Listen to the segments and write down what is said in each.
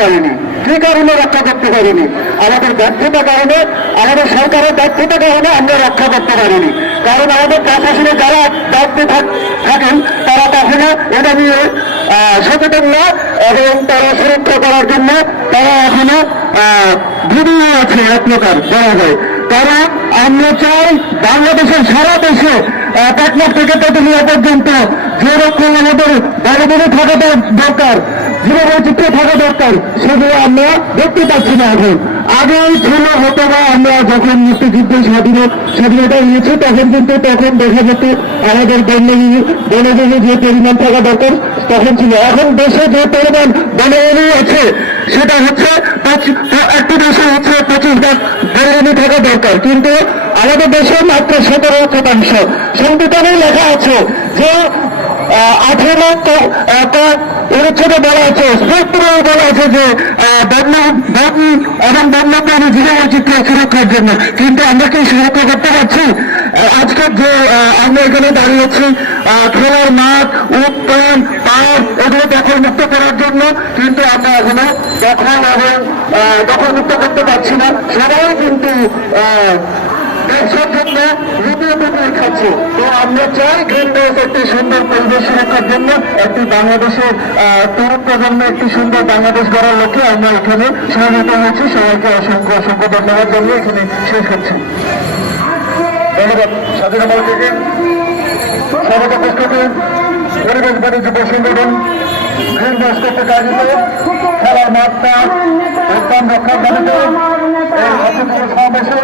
পারিনি কি কারণে রক্ষা করতে পারিনি? আমাদের ব্যর্থতার কারণে, আমাদের সরকারের ব্যর্থতার কারণে আমরা রক্ষা করতে পারিনি। কারণ আমাদের প্রশাসনে যারা দায়িত্বে থাকেন, তারা কখনো এটা নিয়ে সচেতন না এবং তারা সুরক্ষা করার জন্য তারা এখনও ভিডিও আছে এক প্রকার বলা যায়। কারণ আমরা চাই বাংলাদেশের সারা দেশে পাটনা থেকে তেতুলিয়া পর্যন্ত যেরকম আমাদের বড় বড় থাকা দর- দরকার। জীববৈচিত্র্য থাকা দরকার, সেগুলো আমরা দেখতে পাচ্ছি না এখন। আগেই ছিল, হতো বা আমরা যখন মুক্তিযুদ্ধ স্বাধীন স্বাধীনতা নিয়েছি, তখন কিন্তু তখন দেখা যেত আমাদের বন্যজীবী বনজীবী যে পরিমাণ থাকা দরকার, তখন ছিল। এখন দেশে যে পরিমাণ বনজীবী আছে, সেটা হচ্ছে একটি দেশে হচ্ছে পঁচিশ লাখ বনজীবী থাকা দরকার। কিন্তু আমাদের দেশে মাত্র সতেরো শতাংশ। সংবিধানে লেখা আছে যে আঠেরো অনুচ্ছেদে বলা আছে স্পষ্ট বলা আছে যে বন্য বন এবং বন্যপ্রাণী জীববৈচিত্র্য সুরক্ষার জন্য। কিন্তু আমরা কি সুরক্ষা করতে পারছি? আহ, আজকের যে আমরা এখানে দাঁড়িয়েছি খেলার মাঠ উত্তম পার্ক এগুলো দখল মুক্ত করার জন্য। কিন্তু আমরা এখনও দখল এবং দখল মুক্ত করতে পারছি না। সবাই কিন্তু পরিবেশ বাণিজ্য সংগঠন আয়োজিত খেলার মাঠটা উদ্যান রক্ষার দাবিতে এই সমাবেশে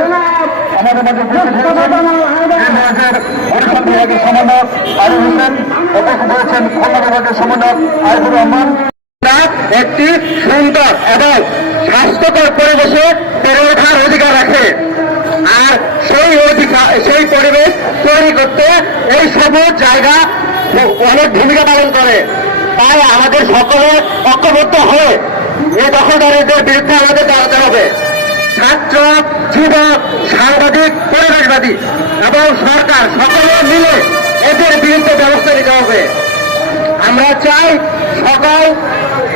একটি সুন্দর এবং স্বাস্থ্যকর পরিবেশে বেড়ে ওঠার অধিকার রাখে আর সেই অধিকার সেই পরিবেশ তৈরি করতে এই সবুজ জায়গা অনেক ভূমিকা পালন করে তাই আমাদের সকলের ঐক্যবদ্ধ হয়ে এই দখলদারীদের বিরুদ্ধে আমাদের দাঁড়াতে হবে ছাত্র, যুবক, সাংবাদিক, পরিবেশবাদী এবং সরকার সকলে মিলে এদের বিরুদ্ধে ব্যবস্থা নিতে হবে। আমরা চাই সকল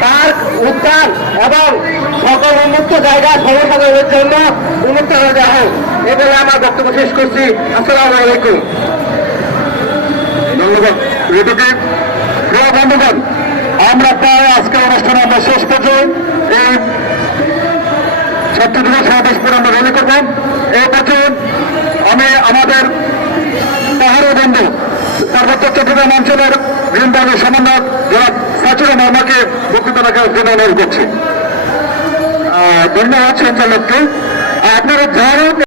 পার্ক, উদ্যান এবং সকল উন্মুক্ত জায়গা সর্বসাধারণের জন্য উন্মুক্ত করে দেওয়া হোক। এ বলে আমার বক্তব্য শেষ করছি। আসসালামু আলাইকুম। ধন্যবাদ। আমরা প্রায় আজকের অনুষ্ঠানে আমরা শেষ পর্যায়ে এই ছাত্র দিবস সমাবেশ করে আমরা রেলি করব এই বছর আমি আমাদের পাহাড়ের বন্ধু পার্বত্য চট্টগ্রাম অঞ্চলের বৃন্দাবনের সমন্বয়ক যারা সাচুরা মর্মাকে বক্তৃতা রাখার জন্য অনুরোধ করছি। ধন্যবাদ, সঞ্চালককে। আপনারা যারা